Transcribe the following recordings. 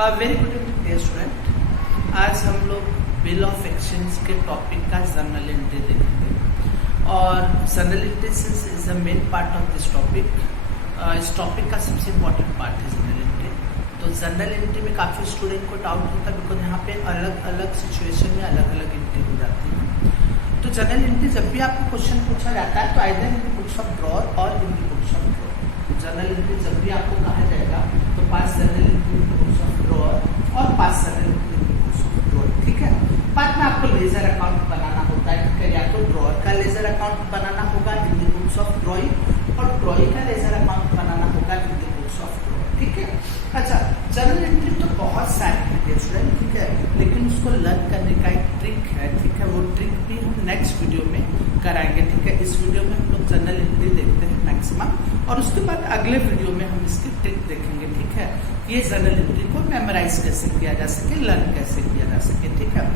Very good evening dear student. आज हम लोग बिल ऑफ एक्सचेंज के टॉपिक का जर्नल एंट्री देखेंगे और journal entry is the main part of this topic. इस टॉपिक का सबसे इम्पोर्टेंट पार्ट है जर्नल एंट्री। तो जर्नल एंट्री में काफ़ी स्टूडेंट को डाउट होता है बिकॉज यहाँ पे अलग अलग सिचुएशन में अलग अलग एंट्री हो जाती है। तो जर्नल एंट्री जब भी आपको क्वेश्चन पूछा जाता है तो either in the books of drawer और in the books of drawer. Journal entry जब भी आपको कहा जाएगा तो pass journal entry in the books of drawer और pass journal entry in the books of drawer. ठीक है, बाद में आपको लेजर अकाउंट बनाना होता है। ठीक है, या तो ड्रॉअर का लेजर अकाउंट बनाना होगा इन द बुक्स ऑफ ड्रॉइंग और ड्रॉइंग का लेजर अकाउंट बनाना होगा इन द बुक्स ऑफ ड्रॉअर। ठीक है, अच्छा जर्नल एंट्री तो बहुत सारी है स्टूडेंट, ठीक है, लेकिन उसको लर्न करने का एक ट्रिक है। ठीक है, वो ट्रिक भी हम नेक्स्ट वीडियो में कराएंगे। ठीक है, इस वीडियो में हम लोग जर्नल एंट्री देखते हैं मैक्सिमम और उसके बाद अगले वीडियो में हम इसकी ट्रिक देखेंगे। ठीक है, ये जर्नल एंट्री को मेमोराइज कैसे किया जा सके, लर्न कैसे किया जा सके। ठीक है,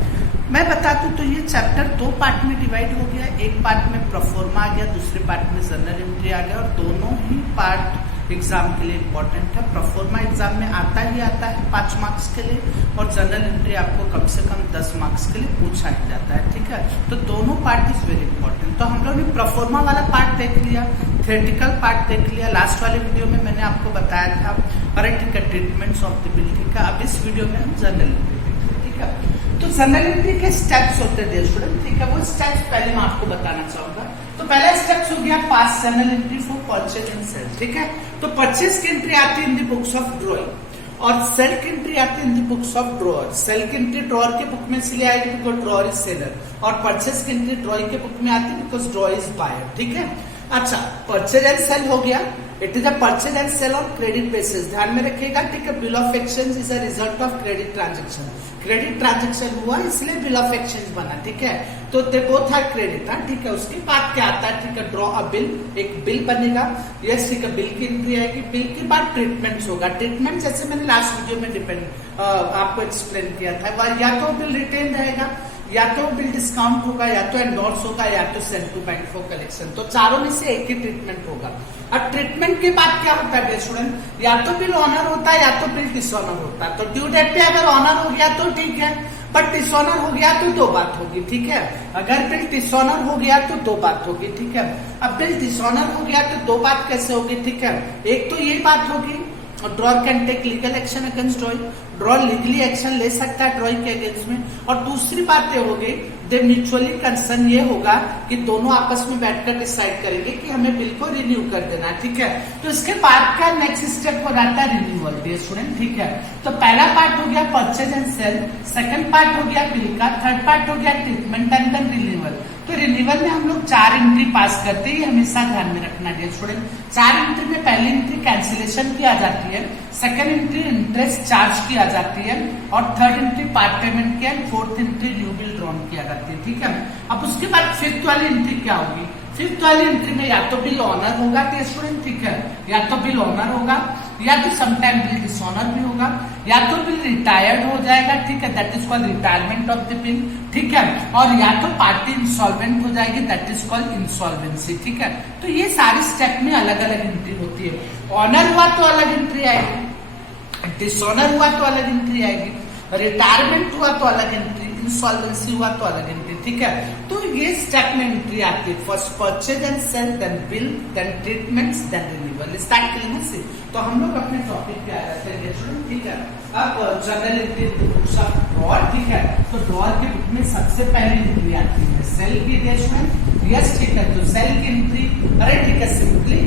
मैं बता दूं तो ये चैप्टर दो पार्ट में डिवाइड हो गया। एक पार्ट में प्रोफॉर्मा आ गया, दूसरे पार्ट में जर्नल एंट्री आ गया और दोनों ही पार्ट एग्जाम के लिए इम्पोर्टेंट है। प्रोफॉर्मा एग्जाम में आता ही आता है 5 मार्क्स के लिए और जनरल एंट्री आपको कम से कम 10 मार्क्स के लिए पूछा ही जाता है। ठीक है, तो दोनों पार्ट इज वेरी इंपॉर्टेंट। तो हम लोग ने प्रोफॉर्मा वाला पार्ट देख लिया, थ्योरेटिकल पार्ट देख लिया। लास्ट वाले वीडियो में मैंने आपको बताया था अरे ठीक है ट्रीटमेंट्स ऑफ द बिल। ठीक है, अब इस वीडियो में हम जनरल एंट्री देखेंगे। ठीक है, तो जनरल एंट्री के स्टेप्स होते हैं स्टूडेंट। ठीक है, वो स्टेप्स पहले मैं आपको बताना चाहूंगा। तो पहला स्टेप्स हो गया पास journal entry for purchase and sale. ठीक है, तो परचेज की एंट्री आती है in the books of drawing और सेल की एंट्री आती है in the books of drawer. Sale की एंट्री ड्रॉअर के बुक में इसलिए आएगी बिकॉज ड्रॉअर इज सेलर और परचेज की एंट्री ड्रॉइंग के बुक में आती है बिकॉज ड्रॉअर इज बायर। ठीक है, अच्छा परचेज एंड सेल हो गया। It is a purchase and sale on credit basis, ध्यान में रखिएगा। ठीक है, bill of exchange is a result of credit transaction. Credit transaction हुआ इसलिए बिल ऑफ एक्सचेंज बना। ठीक है, तो दे बोथ आर क्रेडिट। ठीक है, उसके बाद क्या आता है, ठीक है, ड्रॉ अ बिल, एक बिल बनेगा। यस, ठीक है, बिल की एंट्री आएगी। बिल के बाद ट्रीटमेंट होगा। ट्रीटमेंट जैसे मैंने लास्ट वीडियो में आपको एक्सप्लेन किया था, या तो बिल रिटेन रहेगा, या तो बिल डिस्काउंट होगा, या तो एंडोर्स होगा, या तो send to bank for collection. तो चारों में से एक ही ट्रीटमेंट होगा। अब ट्रीटमेंट के बाद क्या होता है स्टूडेंट, या तो बिल ऑनर होता है या तो बिल डिसऑनर होता है। तो ड्यू डेट पे अगर ऑनर हो गया तो ठीक है, बट डिसऑनर हो गया तो दो बात होगी। ठीक है, अगर बिल डिसऑनर हो गया तो दो बात होगी। ठीक है, अब बिल डिसऑनर हो गया तो दो बात कैसे होगी। ठीक है, एक तो ये बात होगी drawer can take legal action against drawing, drawer legally action ले सकता है ड्रॉइंग के अगेंस्ट में। और दूसरी बात ये होगी दे म्यूचुअली कंसर्न, ये होगा कि दोनों आपस में बैठकर डिसाइड करेंगे कि हमें बिल को रिन्यू कर देना है। ठीक है, तो इसके बाद का नेक्स्ट स्टेप हो जाता है रिन्यूअल डियर स्टूडेंट। ठीक है, तो पहला पार्ट हो गया purchase and sale, second part हो गया बिल का, थर्ड पार्ट हो गया ट्रीटमेंट एंड देन रिन्यूअल। तो रिन्यूअल में हम लोग 4 एंट्री पास करते हैं, हमेशा ध्यान में रखना डियर स्टूडेंट। 4 एंट्री में पहली एंट्री कैंसिलेशन की आ जाती है, सेकंड एंट्री इंटरेस्ट चार्ज की आ जाती है और थर्ड एंट्री पार्ट पेमेंट की and fourth entry new bill drawn की आ जाती है। ठीक है, अब उसके बाद फिफ्थ वाली एंट्री क्या होगी, फिफ्थ वाली एंट्री में या तो बिल ऑनर होगा डियर स्टूडेंट। ठीक है, या तो बिल ऑनर होगा, या तो समटाइम बिल डिसऑनर भी होगा, या तो बिल रिटायर्ड हो जाएगा। ठीक है, that is called retirement of the bill. ठीक है, और या तो पार्टी इंसॉल्वेंट हो जाएगी, दैट इज कॉल्ड इंसॉल्वेंसी। ठीक है, तो ये सारे स्टेप में अलग अलग एंट्री होती है। ऑनर हुआ तो अलग एंट्री आएगी, डिसऑनर हुआ तो अलग एंट्री आएगी, रिटायरमेंट हुआ तो अलग एंट्री, इंसॉल्वेंसी हुआ तो अलग एंट्री। ठीक है, तो ये स्टेप में एंट्री आती है। First purchase and sale, then bill, then treatments, then renewal. Start करेंगे से तो हम लोग अपने टॉपिक पे आ जाते हैं। ठीक है, अब general entry books of drawer. ठीक है, तो ड्रॉअर की बुक में सबसे पहली एंट्री आती है सेल की देशमेंट। यस, ठीक है, तो सेल की एंट्री अरे ठीक है simply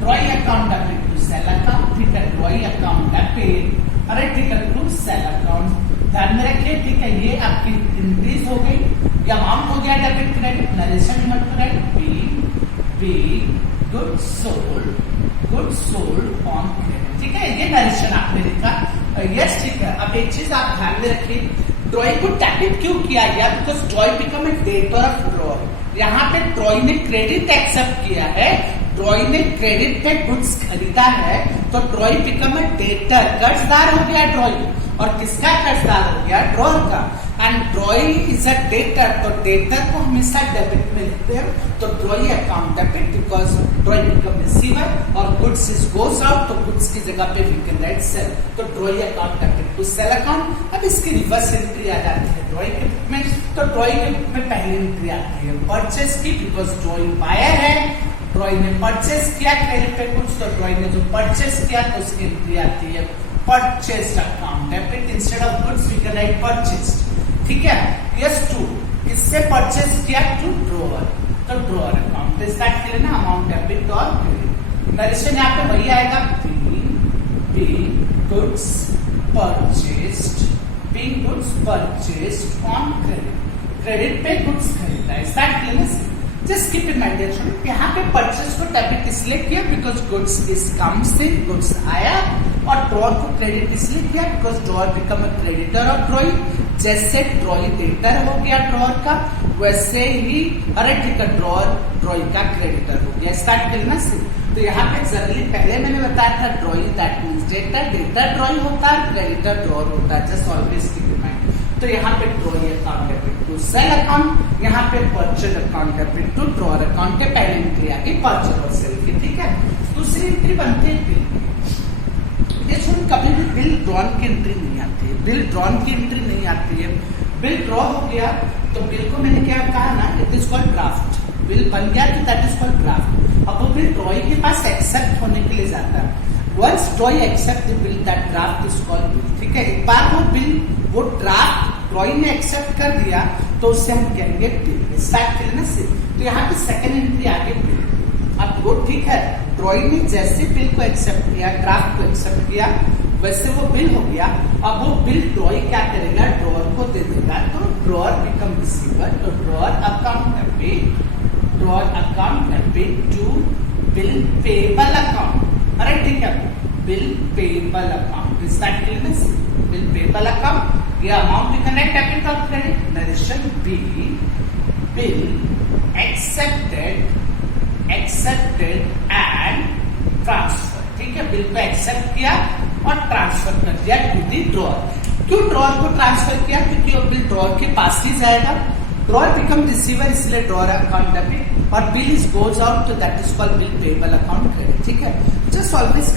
drawing account debit to sale account. ठीक है, ड्रॉइंग अकाउंट डेबिट अरे ठीक है टू सेल अकाउंट। ध्यान में रखिए, ठीक है, ये आपकी एंट्रीज हो गई, ये अमाउंट हो गया डेबिट क्रेडिट, नरेशन मत करें be goods sold on credit. ठीक है, ये नरेशन आपने लिखा। यस, ठीक है, अब एक चीज आप ध्यान में रखिए, ड्रॉइंग को डेबिट क्यों किया गया, because drawing become a debtor of drawer. यहाँ पे ड्रॉइंग ने क्रेडिट एक्सेप्ट किया है, ड्रॉइंग ने क्रेडिट पे गुड्स खरीदा है, तो ड्रॉइंग बिकम ए डेटर, कर्जदार हो गया ड्रॉइंग। और किसका कर्जदार हो गया, ड्रॉअर का। And drawing is a debtor, तो डेटर को हमेशा डेबिट में लिखते हैं। तो drawing account debit because drawing become receiver और गुड्स इज गोस आउट, तो गुड्स की जगह पे वी कैन राइट सेल, तो ड्रॉइंग अकाउंट डेबिट उस सेल अकाउंट। अब इसकी रिवर्स एंट्री आ जाती है ड्रॉइंग के बुक में, तो ड्रॉइंग के बुक में पहली एंट्री आती है परचेस की, बिकॉज ड्रॉइंग बायर है, ड्रॉइंग ने परचेस किया क्रेडिट पे कुछ, तो ड्रॉइंग ने जो परचेस किया तो उसकी एंट्री आती है purchased account. Debit instead of goods we can write purchased, ठीक है। यस टू इससे परचेस किया टू ड्रॉअर, तो ड्रॉअर अकाउंट स्टार्ट करें ना, अमाउंट डेबिट और क्रेडिट। नरेशन यहाँ पे वही आएगा, being goods purchased, being goods purchased on credit, credit पे गुड्स खरीदा है, स्टार्ट किया ना। Just keep in mind that यहाँ पे परचेस को डेबिट इसलिए किया because goods is comes in, goods आया, और ड्रॉअर को क्रेडिट इसलिए किया because drawer become a creditor of drawing. जैसे ड्रॉइंग डेटर हो गया ड्रॉअर का, वैसे ही अरे ठीक है ड्रॉअर ड्रॉइंग का क्रेडिटर हो गया, स्टार्ट करना से। तो यहाँ पे जनरली पहले मैंने बताया था drawing that means debtor, debtor drawing होता है, क्रेडिटर ड्रॉअर होता है, just always keep in mind. तो यहाँ पे drawing account debit to sale account, यहाँ पे purchase account debit to drawer account के पहले एंट्री आ गई परचेज और सेल की, ठीक है। दूसरी एंट्री बनती है बिल। देखो कभी भी बिल ड्रॉन की एंट्री नहीं आती है, बिल ड्रॉन की एंट्री नहीं आती है। बिल ड्रॉ हो गया तो बिल को मैंने क्या कहा ना, it is called draft. Bill बन गया तो दैट इज कॉल्ड ड्राफ्ट। अब वो बिल ड्रॉई के पास एक्सेप्ट होने के लिए जाता है। Once drawee accept the bill that draft is called bill, ठीक है। एक बार वो बिल वो ड्राफ्ट ड्रॉई ने एक्सेप्ट कर दिया तो उससे हम कहेंगे बिल, स्टार्ट करना से। तो यहाँ पे सेकंड एंट्री आ गई बिल। अब वो ठीक है, ड्रॉई ने जैसे बिल को एक्सेप्ट किया, ड्राफ्ट को एक्सेप्ट किया, वैसे वो बिल हो गया। अब वो बिल ड्रॉई क्या करेगा, ड्रॉअर को दे देगा, तो ड्रॉअर बिकम रिसीवर। तो drawer account debit, drawer account debit to bill payable account. अरे ठीक है, bill payable account, is that clear? Bill payable account, ये अमाउंट वी कनेक्ट डेबिट और credit. Narration be, bill accepted and transfer, ठीक है। Bill को accept किया और ट्रांसफर कर दिया टू दी ड्रॉअर। क्यों ड्रॉअर को ट्रांसफर किया? क्योंकि वो बिल ड्रॉअर के पास ही जाएगा। ड्रॉअर बिकम रिसीवर, इसलिए ड्रॉअर अकाउंट डेबिट, और बिल इज गोज आउट तो that is called bill payable account credit, ठीक है। जस्ट ऑलवेज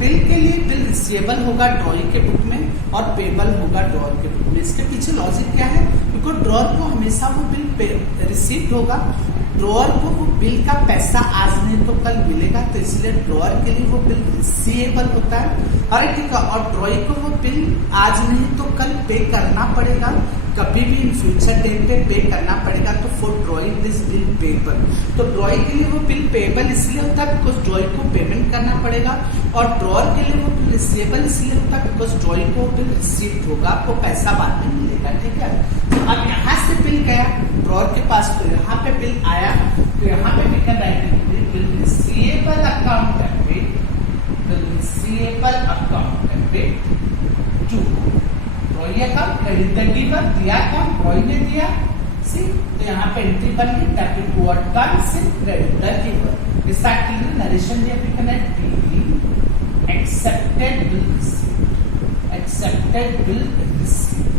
बिल के लिए बिल रिसीवेबल होगा ड्रॉई के बुक में और पेबल होगा ड्रॉअर के बुक में। इसके पीछे लॉजिक क्या है? बिकॉज ड्रॉअर को हमेशा वो बिल रिसीव्ड होगा, ड्रॉअर को वो बिल का पैसा आज नहीं तो कल मिलेगा, तो इसलिए ड्रॉअर के लिए वो बिल रिसीवेबल होता है। अरे ठीक है, और ड्रॉई को वो बिल आज नहीं तो कल पे करना पड़ेगा, कभी भी इन फ्यूचर डेट पे पे करना पड़ेगा, तो for drawing this bill payable. तो ड्रॉई के लिए वो बिल पेबल इसलिए होता है बिकॉज ड्रॉई को पेमेंट करना पड़ेगा, और ड्रॉअर के लिए वो बिल रिसीवेबल इसलिए होता है बिकॉज ड्रॉई को बिल रिसीव होगा, आपको पैसा बाद में मिलेगा, ठीक है। अब यहाँ से बिल गया ड्रॉअर के पास, तो यहाँ पे बिल आया, तो यहाँ पे भी क्या writing, bill receivable account debit, bill receivable account debit to drawee account, credit the giver, दिया अकाउंट ड्रॉई ने दिया, सी। तो यहाँ पे एंट्री बन गई debit toward comes in credit the giver. इस साइड के लिए नरेशन दिया भी connect be accepted bill received, accepted bill received,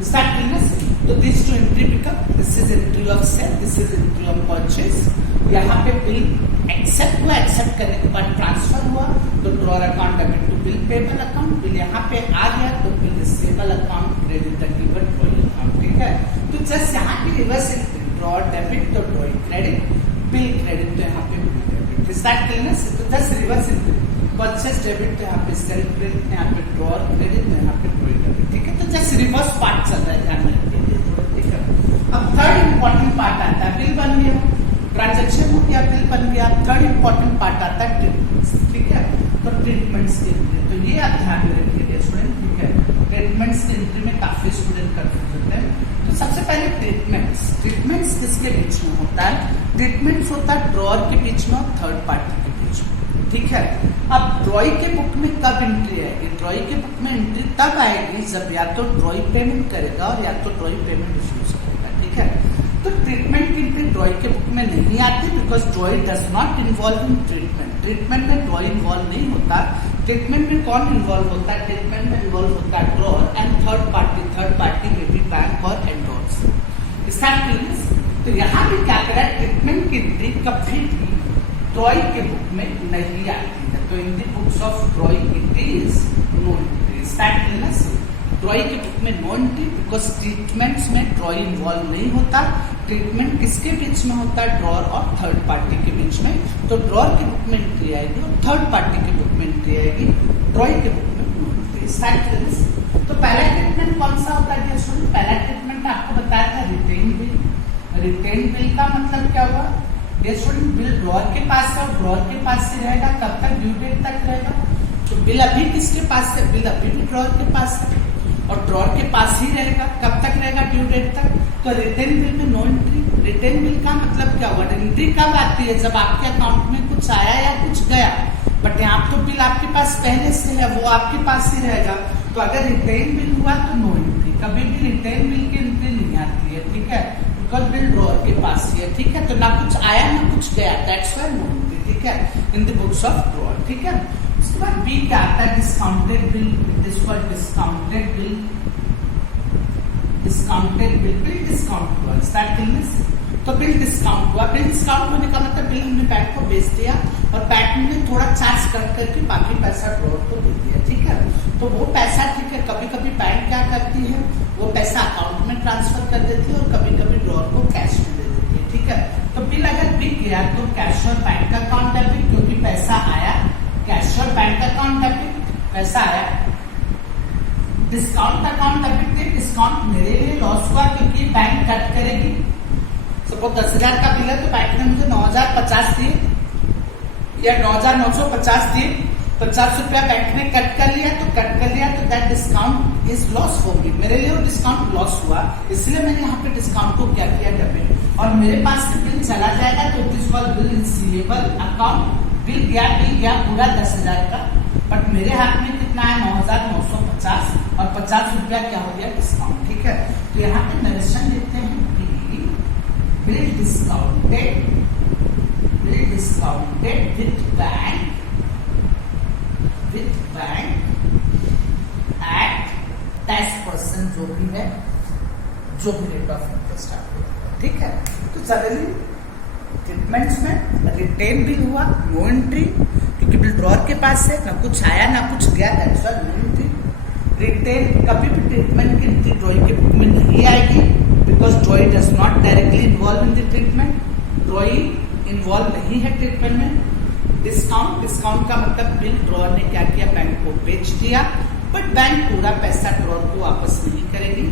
इस साइड के लिए। तो this two entry become, this is entry of sale, this is entry of purchase. यहाँ पे बिल एक्सेप्ट हुआ, एक्सेप्ट करने के बाद ट्रांसफर हुआ, तो drawer account debit to bill payable account. Bill यहाँ पे आ गया तो bill receivable account, credit the giver drawing account, ठीक है। तो जस्ट यहाँ की रिवर्स एंट्री, ड्रॉअर डेबिट तो ड्रॉइंग क्रेडिट, बिल क्रेडिट तो यहाँ पे बिल डेबिट, स्टार्ट क्लियर। तो just reverse entry, purchase debit तो यहाँ पे सेल क्रेडिट, यहाँ पे ड्रॉअर क्रेडिट, यहाँ पे ड्रॉइंग डेबिट, ठीक है। तो जस्ट रिवर्स पार्ट चल रहा है, ध्यान रखिए, ठीक है। अब थर्ड इंपॉर्टेंट पार्ट आता है, बिल बन गया, ट्रांजैक्शन हो गया, बिल बन गया। थर्ड इंपॉर्टेंट पार्ट आता है ट्रीटमेंट्स, ठीक है। तो ट्रीटमेंट्स की एंट्री, तो ये आप ध्यान में रखिए स्टूडेंट, ठीक है। ट्रीटमेंट्स की एंट्री में काफी स्टूडेंट कंफ्यूज होते हैं। तो सबसे पहले ट्रीटमेंट्स किसके बीच में होता है? ट्रीटमेंट्स होता है ड्रॉअर के बीच में और थर्ड पार्टी के बीच में, ठीक है। अब ड्रॉई के बुक में कब एंट्री आएगी? ड्रॉई के बुक में एंट्री तब आएगी जब या तो ड्रॉई पेमेंट करेगा और या तो ड्रॉई पेमेंट रिफ्यूज करेगा, ठीक है। तो ट्रीटमेंट की एंट्री ड्रॉई के बुक में नहीं आती because ड्रॉई does not involve in treatment. Treatment में ड्रॉई इन्वॉल्व नहीं होता। ट्रीटमेंट में कौन इन्वॉल्व होता है? ट्रीटमेंट में इन्वॉल्व होता है ड्रॉअर एंड थर्ड पार्टी में भी बैंक और एंडोर्स। तो यहाँ भी क्या करा, ट्रीटमेंट की एंट्री कभी भी ड्रॉई के बुक में नहीं आती है। तो in the books of drawee it is no. Drawee के बुक में नो एंट्री, बिकॉज ट्रीटमेंट्स में ड्रॉई इन्वॉल्व नहीं होता। ट्रीटमेंट किसके बीच में होता है? ड्रॉर और थर्ड पार्टी के बीच में। तो ड्रॉर के बुक में एंट्री आएगी और थर्ड पार्टी के बुक में एंट्री आएगी, ड्रॉई के बुक में नो एंट्री। तो पहला ट्रीटमेंट कौन सा होता है? पहला ट्रीटमेंट आपको बताया था रिटेन बिल। रिटेन बिल का मतलब क्या हुआ? बिल ड्रॉर के पास है और ड्रॉर के पास ही रहेगा, कब तक? ड्यू डेट तक रहेगा। तो बिल अभी किसके पास है? बिल अभी भी ड्रॉर के पास है और ड्रॉर के पास ही रहेगा, कब तक रहेगा? ड्यू डेट तक। तो रिटेन बिल में नो एंट्री। रिटेन बिल का मतलब क्या हुआ? एंट्री कब आती है? जब आपके अकाउंट में कुछ आया या कुछ गया। बट यहाँ तो बिल आपके पास पहले से है, वो आपके पास ही रहेगा। तो अगर रिटेन बिल हुआ तो नो एंट्री। कभी भी रिटेन बिल की एंट्री नहीं आती है, ठीक है, बिकॉज बिल ड्रॉर के पास ही है, ठीक है। तो ना कुछ आया ना कुछ गया, दैट्स व्हाई नो एंट्री, ठीक है, in the books of drawer, ठीक है। उसके बाद बी क्या आता है? Discounted bill. It is called discounted bill. Discounted bill, bill discount हुआ, स्टार्ट टिल। तो बिल डिस्काउंट हुआ। बिल डिस्काउंट होने का मतलब बिल हमने बैंक को बेच दिया और बैंक ने थोड़ा चार्ज कट करके बाकी पैसा ड्रॉर को दे दिया, ठीक है। तो वो पैसा, ठीक है, कभी कभी बैंक क्या करती है, वो पैसा अकाउंट में ट्रांसफर कर देती है और कभी कभी ड्रॉर को कैश में दे देती है, ठीक है। तो बिल अगर बिक गया तो कैश और बैंक अकाउंट डेबिट, क्योंकि पैसा आया, कैश और बैंक अकाउंट डेबिट, पैसा आया। डिस्काउंट अकाउंट डेबिट थे, डिस्काउंट मेरे लिए लॉस हुआ क्योंकि बैंक कट करेगी। सपोज 10,000 का बिल है तो बैंक ने मुझे 9,050 दिए या 9,950 दिए, 50 रुपया बैंक ने कट कर लिया। तो कट कर लिया तो that discount is loss for me, मेरे लिए वो डिस्काउंट लॉस हुआ, इसलिए मैंने यहाँ पे डिस्काउंट को क्या किया? डेबिट। और मेरे पास से बिल चला जाएगा तो it is called bill receivable account. Bill गया पूरा 10,000 का, बट मेरे हाथ में कितना है? 9,950 और 50 रुपया क्या हो गया? डिस्काउंट, ठीक है। तो यहाँ पे नरेशन देते हैं bill discounted with bank at 10% जो भी है, जो भी रेट ऑफ इंटरेस्ट आपको, ठीक है। तो सडनली ट्रीटमेंट्स में रिटेन बिल हुआ, नो एंट्री, क्योंकि बिल ड्रॉर के पास है, ना कुछ आया ना कुछ गया, that's why no entry. Retain कभी भी ट्रीटमेंट की एंट्री ड्रॉई के बुक में नहीं आएगी, because ड्रॉई does not directly involve in the treatment. ड्रॉई involve नहीं है ट्रीटमेंट में। डिस्काउंट का मतलब बिल ड्रॉर ने क्या किया? बैंक को बेच दिया, बट बैंक पूरा पैसा ड्रॉर को वापस नहीं करेगी।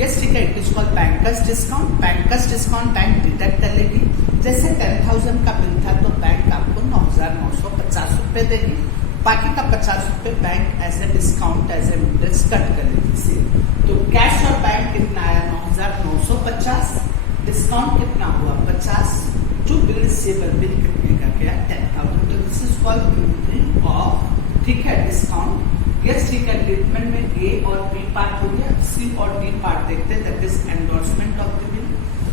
यस, ठीक है, it is called bankers discount. Bankers discount bank deduct कर लेगी। जैसे 10,000 का बिल था तो बैंक आपको 9,950 रुपए देगी, बाकी का 50 रुपए bank as a discount, as a interest cut कर लेगी। तो कैश और बैंक कितना आया? 9,950। डिस्काउंट कितना हुआ? 50। जो बिल रिसीवेबल बिल कितने का गया? 10,000। तो this is called entry of, ठीक है, डिस्काउंट। यस, ठीक है, ट्रीटमेंट में ए और बी पार्ट हो गया, सी और डी पार्ट देखते हैं, that is endorsement of the bill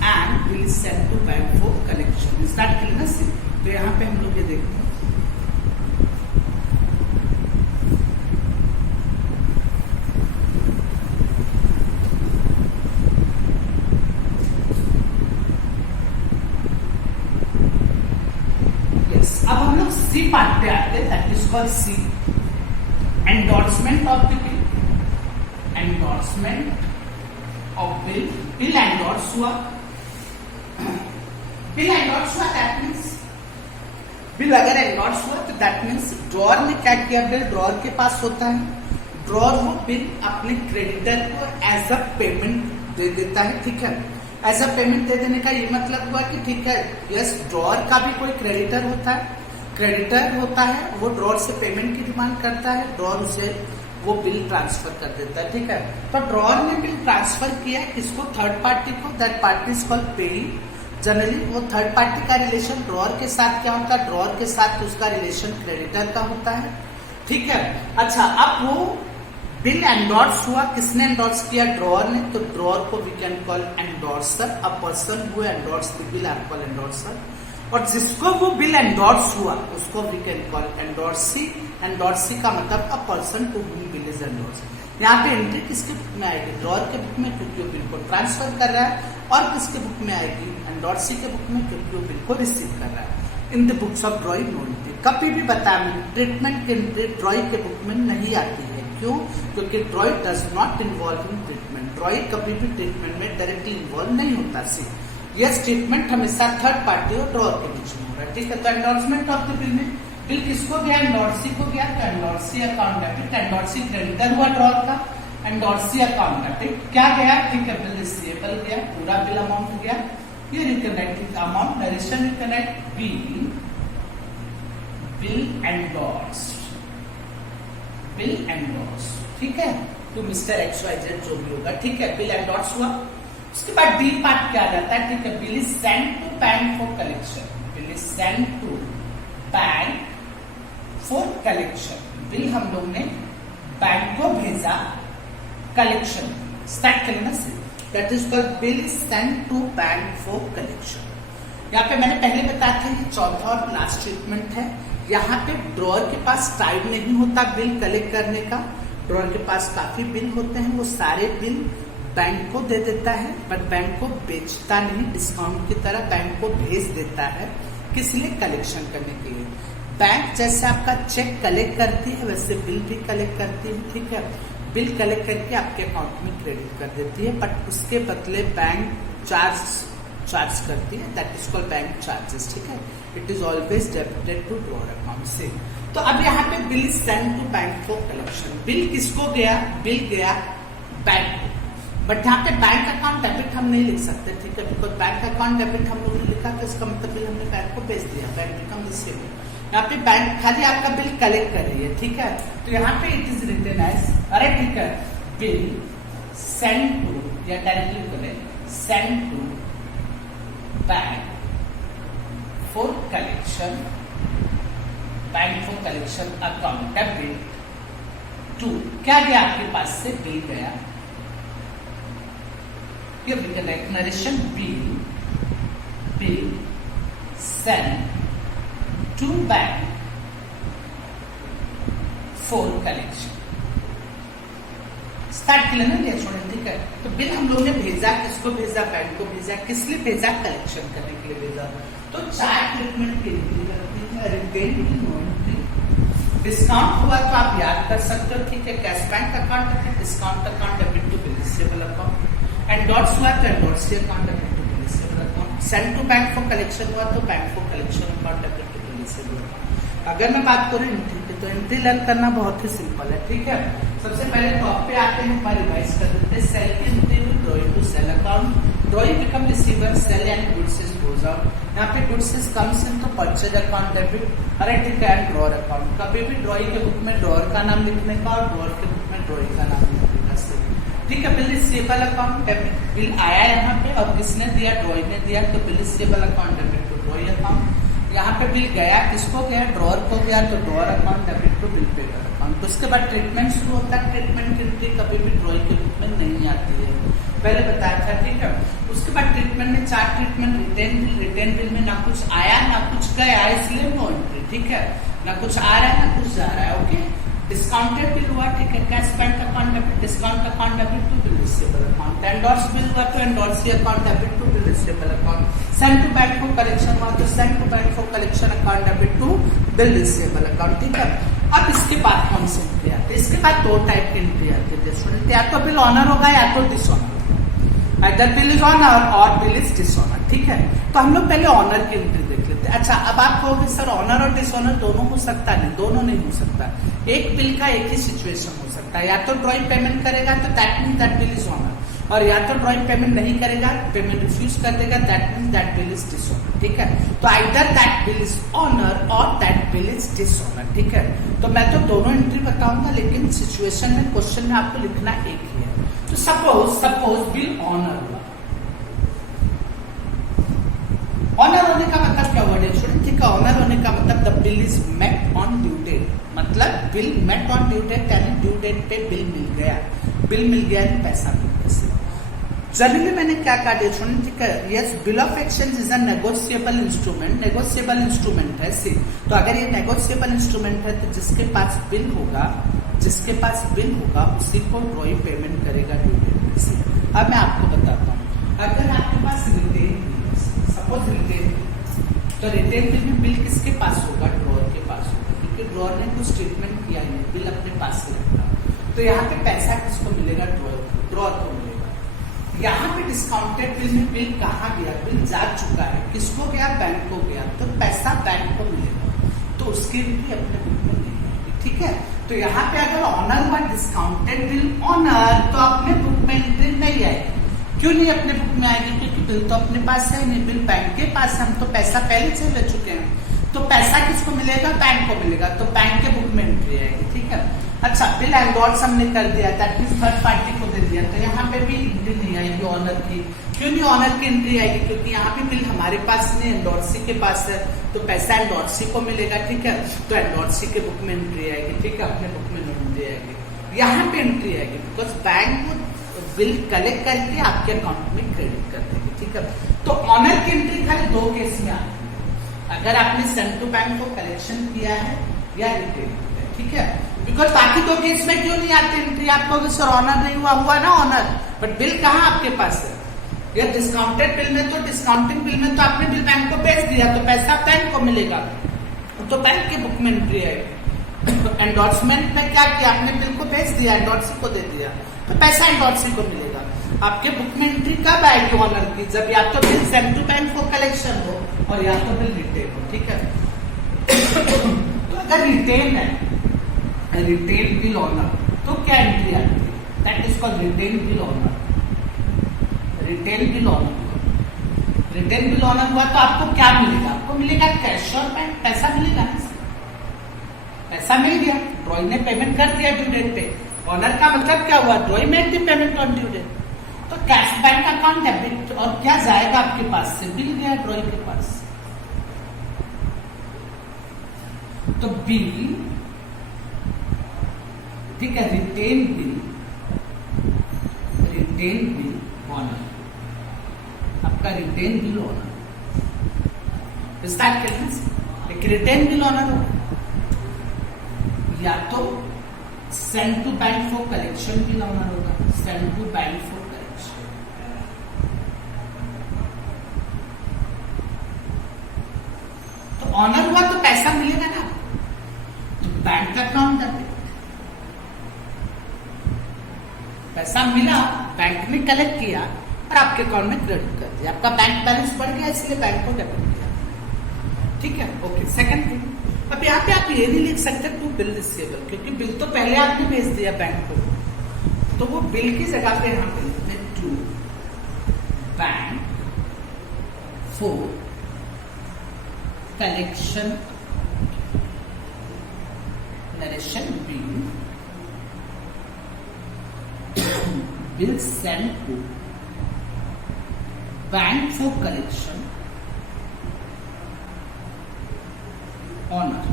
and bill is send to bank for collection. Start करें ना सी। तो यहाँ पे हम लोग ये देखते हैं, अब हम लोग सी पार्ट पे आते हैं, that is called C, endorsement of the bill. Endorsement of bill, bill endorse हुआ, बिल एंडोर्स हुआ, दैट मीन्स बिल अगर एंडोर्स हुआ तो दैट मीन्स ड्रॉर ने क्या किया? बिल ड्रॉर के पास होता है, ड्रॉर वो बिल अपने क्रेडिटर को एज अ पेमेंट दे देता है, ठीक है। एज अ पेमेंट दे देने का ये मतलब हुआ कि ठीक है, यस, ड्रॉर का भी कोई क्रेडिटर होता है, क्रेडिटर होता है, वो ड्रॉर से पेमेंट की डिमांड करता है, ड्रॉर उसे वो बिल ट्रांसफर कर देता है, ठीक है। तो ड्रॉर ने बिल ट्रांसफर किया किसको? थर्ड पार्टी को, दैट पार्टी इज कॉल्ड पेई। जनरली वो थर्ड पार्टी का रिलेशन ड्रॉर के साथ क्या होता है? ड्रॉर के साथ उसका रिलेशन क्रेडिटर का होता है, ठीक है। अच्छा, अब वो बिल एंडोर्स हुआ, किसने एंडोर्स किया? ड्रॉर ने। तो ड्रॉर को we can call endorser. A person who endorse the bill are called endorser. और जिसको वो बिल एंडोर्स हुआ उसको we can call endorsee. Endorsee का मतलब a person to whom bill is endorse. यहाँ पे एंट्री किसके बुक में आएगी? ड्रॉर के बुक में, क्योंकि वो बिल को ट्रांसफर कर रहा है, और किसके बुक में आएगी? एंडोर्सी के बुक में, क्योंकि वो बिल को रिसीव कर रहा है। In the books of drawee no entry. कभी भी बता, ट्रीटमेंट की एंट्री ड्रॉई के बुक में नहीं आती है। क्यों? क्योंकि droid does not involve in treatment, droid कभी भी ट्रीटमेंट में डायरेक्टली इन्वॉल्व नहीं होता। सी यस, ट्रीटमेंट हमेशा थर्ड पार्टी और ड्रॉअर के बीच में होगा, ठीक है। तो एंडोर्समेंट ऑफ द बिल में बिल किसको गया? एंडोर्सी को गया, तो endorsee account debit, endorsee creditor हुआ ड्रॉअर का, एंडोर्सी अकाउंट डेबिट क्या गया? ठीक है, बिल रिसीवेबल गया, पूरा बिल अमाउंट गया। ये reconnect amount narration reconnect bill endorse, ठीक है। तो मिस्टर XYZ जो भी होगा, ठीक है, बिल एंडोर्स हुआ। उसके बाद डी पार्ट क्या आ जाता है? ठीक है, bill is send to bank for collection, bill is send to bank for collection, bill हम लोग ने बैंक को भेजा कलेक्शन, स्टार्ट करें ना से, that is called bill is send to bank for collection. यहाँ पे मैंने पहले बताया था ये चौथा और लास्ट ट्रीटमेंट है। यहाँ पे ड्रॉअर के पास टाइम नहीं होता बिल कलेक्ट करने का, ड्रॉअर के पास काफी बिल होते हैं, वो सारे बिल बैंक को दे देता है, बट बैंक को बेचता नहीं, डिस्काउंट की तरह बैंक को भेज देता है। किस लिए? कलेक्शन करने के लिए। बैंक जैसे आपका चेक कलेक्ट करती है वैसे बिल भी कलेक्ट करती है, ठीक है। बिल कलेक्ट करके आपके अकाउंट में क्रेडिट कर देती है, बट उसके बदले बैंक चार्ज करती है, that is called bank charges, ठीक है। It is always debited to drawer account से। तो अब यहाँ पे bill is send to bank for collection, bill किसको गया? बिल गया बैंक को, बट यहाँ पे बैंक अकाउंट डेबिट हम नहीं लिख सकते, ठीक है, बिकॉज बैंक अकाउंट डेबिट हम लोगों ने लिखा तो इसका मतलब बिल हमने बैंक को भेज दिया, बैंक बिकम रिसीवेबल। यहाँ पे बैंक खाली आपका बिल कलेक्ट कर रही है, ठीक है। तो यहाँ पे इट इज रिटन एज, अरे ठीक है, बिल सेंड टू, या डायरेक्टली करें send to bank for collection, bank for collection account debit to, क्या गया आपके पास से? बिल गया, narration bill send to bank for collection, start किया ना ये छोड़े, ठीक है। तो बिल हम लोग ने भेजा, किसको भेजा? बैंक को भेजा। किस लिए भेजा? कलेक्शन करने के लिए भेजा। तो 4 ट्रीटमेंट की एंट्री करती है, रिटेन एंट्री, डिस्काउंट हुआ तो आप याद कर सकते हो, ठीक है, कैश बैंक अकाउंट है, discount account debit to bill receivable account, endorse हुआ तो endorsee account debit to bill receivable account, send to bank for collection हुआ तो bank for collection account debit to bill receivable account. अगर मैं बात करूं entry की, तो एंट्री लर्न करना बहुत ही सिंपल है, ठीक है। सबसे पहले टॉप पे आते हैं, ऊपर रिवाइज कर देते हैं, सेल की एंट्री में drawing to sale account, drawing become receiver, sale and goods is goes out. यहाँ पे गुड्स इज कम्स इन तो परचेज अकाउंट डेबिट, अरे ठीक है, ड्रॉअर अकाउंट, कभी भी ड्रॉइंग के बुक में ड्रॉअर का नाम लिखने का और ड्रॉअर के बुक में ड्रॉइंग का नाम लिखने का, ठीक है। Bill receivable account debit, bill आया यहाँ पे और किसने दिया? ड्रॉइंग ने दिया, तो bill receivable account debit to drawing account. यहाँ पे बिल गया, किसको गया? ड्रॉअर को गया, तो drawer account debit to bill payer account. तो उसके बाद ट्रीटमेंट शुरू होता है, ट्रीटमेंट की एंट्री कभी भी ड्रॉइंग के बुक में नहीं आती है, पहले बताया था, ठीक है। उसके बाद ट्रीटमेंट में 4 ट्रीटमेंट, रिटेन बिल में ना कुछ आया ना कुछ गया, इसलिए नो एंट्री, ठीक है, ना कुछ आ रहा है ना कुछ जा रहा है, ओके। डिस्काउंटेड बिल हुआ, ठीक है, cash bank account debit, discount account debit to bill receivable account, endorse bill हुआ तो endorsee account debit to bill receivable account, send to bank for collection हुआ तो send to bank for collection account debit to bill receivable account, ठीक है। अब इसके बाद कौन सी एंट्री आती है? इसके बाद 2 टाइप की एंट्री आती है स्टूडेंट, या तो बिल ऑनर होगा या तो dishonour, either bill is honour और बिल इज डिसऑनर, ठीक है। तो हम लोग पहले ऑनर की एंट्री देख लेते हैं। अच्छा, अब आप कहोगे सर ऑनर और डिसऑनर दोनों हो सकता है? नहीं, दोनों नहीं हो सकता। एक बिल का एक ही सिचुएशन हो सकता है, या तो ड्रॉइंग पेमेंट करेगा तो that means that bill is honour, और या तो ड्रॉइंग पेमेंट नहीं करेगा, पेमेंट रिफ्यूज कर देगा, that means that bill is dishonour, ठीक है। तो either that bill is honour और दैट बिल इज डिसऑनर, ठीक है। तो मैं तो दोनों एंट्री बताऊंगा, लेकिन सिचुएशन में क्वेश्चन में आपको लिखना एक ही है। तो सपोज बिल ऑनर हुआ, ऑनर होने का मतलब क्या हुआ? ठीक है, ऑनर होने का मतलब the bill is met on due date, मतलब bill met on due date, यानी ड्यू डेट पे बिल मिल गया, बिल मिल गया यानी पैसा मिल गया। जनरली मैंने क्या कहा, ठीक है, yes, bill of exchange is a negotiable instrument, negotiable instrument है, सी। तो अगर ये नेगोशिएबल इंस्ट्रूमेंट है तो जिसके पास बिल होगा उसी को ड्रॉइंग पेमेंट करेगा ड्यू डेट से। अब मैं आपको बताता हूँ, अगर आपके पास रिटेन, सपोज रिटेन, तो रिटेन बिल में बिल किसके पास होगा? ड्रॉअर के पास होगा, क्योंकि ड्रॉअर ने कुछ ट्रीटमेंट किया है, बिल अपने पास से रखता। तो यहाँ पे पैसा किसको मिलेगा? ड्रॉर को मिलेगा। यहाँ पे डिस्काउंटेड बिल में बिल कहाँ गया? बिल जा चुका है, किसको गया? बैंक को गया, तो पैसा बैंक को मिलेगा, तो उसकी एंट्री अपने बुक में नहीं आएगी। ठीक है, तो यहाँ पे अगर ऑनर हुआ डिस्काउंटेड बिल ऑनर, तो अपने बुक में एंट्री नहीं आएगी। क्यों नहीं अपने बुक में आएगी? क्योंकि बिल तो अपने पास है नहीं, बिल बैंक के पास है, हम तो पैसा पहले से ले चुके हैं, तो पैसा किसको मिलेगा? बैंक को मिलेगा, तो बैंक के बुक में एंट्री आएगी। ठीक है, अच्छा, बिल एंडोर्स हमने कर दिया था, थर्ड पार्टी को दे दिया, तो यहाँ पे भी एंट्री नहीं आएगी ऑनर की। क्यों नहीं ऑनर की एंट्री आएगी? क्योंकि यहाँ पे बिल हमारे पास नहीं, एंडोर्सी के पास है, तो पैसा एंडोर्सी को मिलेगा। ठीक है, तो एंडोर्सी के बुक में एंट्री आएगी। ठीक है, अपने बुक में एंट्री आएगी, यहाँ पे एंट्री आएगी, बिकॉज बैंक बिल कलेक्ट करके आपके अकाउंट में क्रेडिट कर देंगे। ठीक है, तो ऑनर की एंट्री खाली दो केस में आती है, अगर आपने सेंड टू बैंक को कलेक्शन किया है या रिटेन किया है। ठीक है, बिकॉज बाकी दो केस में क्यों नहीं आती एंट्री? आपको सर ऑनर नहीं हुआ ना ऑनर, बट बिल कहाँ आपके पास है? या डिस्काउंटेड बिल में, तो डिस्काउंटिंग बिल में तो आपने बिल बैंक को भेज दिया, तो पैसा बैंक को मिलेगा, तो बैंक के बुक में एंट्री आएगी। एंडोर्समेंट में क्या किया? आपने बिल को भेज दिया, एंडोर्सी को दे दिया, तो पैसा एंडोर्सी को मिलेगा। आपके बुक में एंट्री कब आएगी ऑनर की? जब या तो बिल सेंड टू बैंक को कलेक्शन हो और या तो बिल रिटेन हो। ठीक है, तो अगर रिटेन है, रिटेन बिल ऑनर, तो क्या एंट्री आती है? That is called retain bill honour. Retain bill honour, retain bill honour हुआ तो आपको क्या मिलेगा? आपको मिलेगा कैश और बैंक, पैसा मिलेगा, पैसा मिल गया, ड्रॉइंग ने पेमेंट कर दिया ड्यू डेट पे। ऑनर का मतलब क्या हुआ? Drawing made the payment on due date, तो कैश बैंक अकाउंट डेबिट, और क्या जाएगा आपके पास से? बिल गया ड्रॉइंग के पास, तो बिल, ठीक है, रिटेन बिल ऑनर, आपका रिटेन बिल ऑनर स्टार्ट कर लीजिए। एक रिटेन बिल ऑनर हो, या तो send to bank for collection bill honour होगा, send to bank for collection. तो ऑनर हुआ तो पैसा मिलेगा ना, तो बैंक अकाउंट डेबिट, पैसा मिला, बैंक ने कलेक्ट किया और आपके अकाउंट में क्रेडिट कर दिया, आपका बैंक बैलेंस बढ़ गया, इसलिए बैंक को डेबिट किया। ठीक है, ओके। सेकंड थिंग, अब यहाँ पे आप ये नहीं लिख सकते टू बिल रिसीवेबल, क्योंकि बिल तो पहले आपने भेज दिया बैंक को, तो वो बिल की जगह पे हम लिखते हैं to bank for collection narration bill, bill send to bank for collection honour.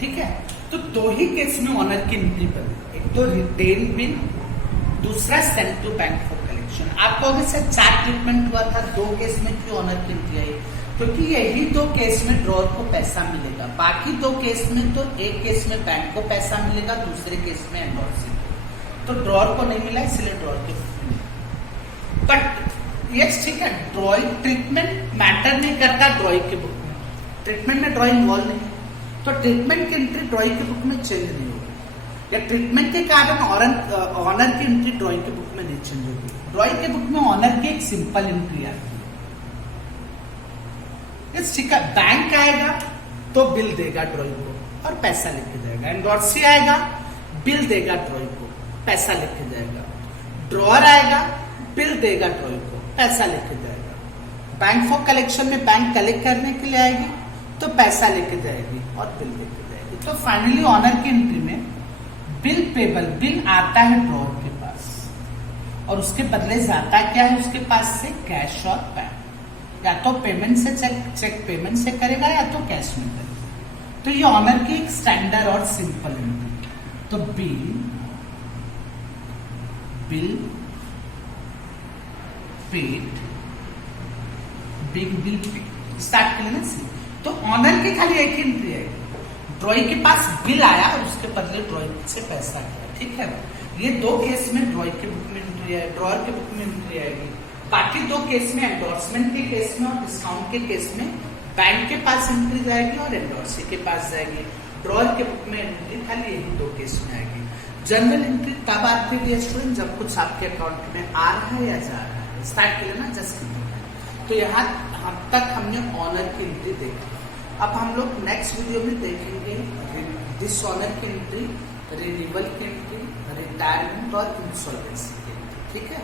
ठीक है, तो दो ही केस में ऑनर की एंट्री बनी, एक तो रिटेन बिल, दूसरा send to bank for collection. आपको अगर से 4 ट्रीटमेंट हुआ था, 2 केस में क्यों ऑनर की एंट्री आई? क्योंकि यही 2 केस में ड्रॉर को पैसा मिलेगा, बाकी 2 केस में तो एक केस में बैंक को पैसा मिलेगा, दूसरे केस में एंडोर्सी को, तो ड्रॉर को नहीं मिला, इसलिए ड्रॉर के बट यस, ठीक है, ड्रॉइंग ट्रीटमेंट मैटर नहीं करता ड्रॉइंग के बुक में, ट्रीटमेंट में ड्रॉइंग इन्वॉल्व नहीं है, तो ट्रीटमेंट की एंट्री ड्रॉइंग के बुक में चेंज नहीं होगी, या ट्रीटमेंट के कारण ऑनर की एंट्री ड्रॉइंग के बुक में नहीं चेंज होगी। ड्रॉइंग के बुक में ऑनर की एक सिंपल एंट्री आती है, यस, ठीक है, बैंक आएगा तो बिल देगा ड्रॉइंग को और पैसा लेके जाएगा, एंडोर्सी आएगा, बिल देगा ड्रॉइंग को, पैसा लेके जाएगा, ड्रॉअर आएगा, बिल देगा ड्रॉइंग को, पैसा लेके जाएगा, बैंक फॉर कलेक्शन में बैंक कलेक्ट करने के लिए आएगी तो पैसा लेके जाएगी और बिल लेके जाएगी। तो फाइनली ऑनर की एंट्री में बिल पेबल, बिल आता है ड्रॉअर के पास और उसके बदले जाता क्या है उसके पास से? कैश और बैंक, या तो पेमेंट से चेक पेमेंट से करेगा या तो कैश में करेगा। तो ये ऑनर की एक स्टैंडर्ड और सिंपल एंट्री। तो bill paid, big bill paid, start कर लेना सी। तो ऑनर की खाली एक एंट्री है, ड्रॉइंग के पास बिल आया और उसके बदले ड्रॉइंग से पैसा गया। ठीक है, ये 2 केस में ड्रॉइंग के बुक में एंट्री है, ड्रॉअर के बुक में एंट्री आएगी, बाकी 2 केस में एंडोर्समेंट के केस में और डिस्काउंट के केस में बैंक के पास एंट्री जाएगी और एंडोर्सी के पास जाएगी। ड्रॉअर के बुक में एंट्री खाली यही 2 केस में आएगी। जर्नल एंट्री तब आती है स्टूडेंट जब कुछ आपके अकाउंट में आ रहा है या जा रहा है। स्टार्ट किया ना जस्ट तो यहाँ तक हमने ऑनर की एंट्री देखी। अब हम लोग नेक्स्ट वीडियो में देखेंगे डिसऑनर की एंट्री, रिन्यूअल की एंट्री, रिटायरमेंट और इंश्योरेंस की एंट्री। ठीक है।